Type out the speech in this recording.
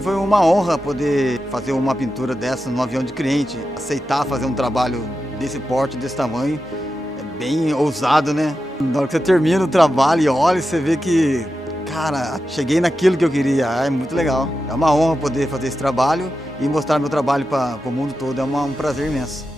mim foi uma honra poder fazer uma pintura dessa no avião de cliente. Aceitar fazer um trabalho desse porte, desse tamanho, é bem ousado, né? Na hora que você termina o trabalho e olha, você vê que, cara, cheguei naquilo que eu queria. É muito legal. É uma honra poder fazer esse trabalho e mostrar meu trabalho para o mundo todo. É um prazer imenso.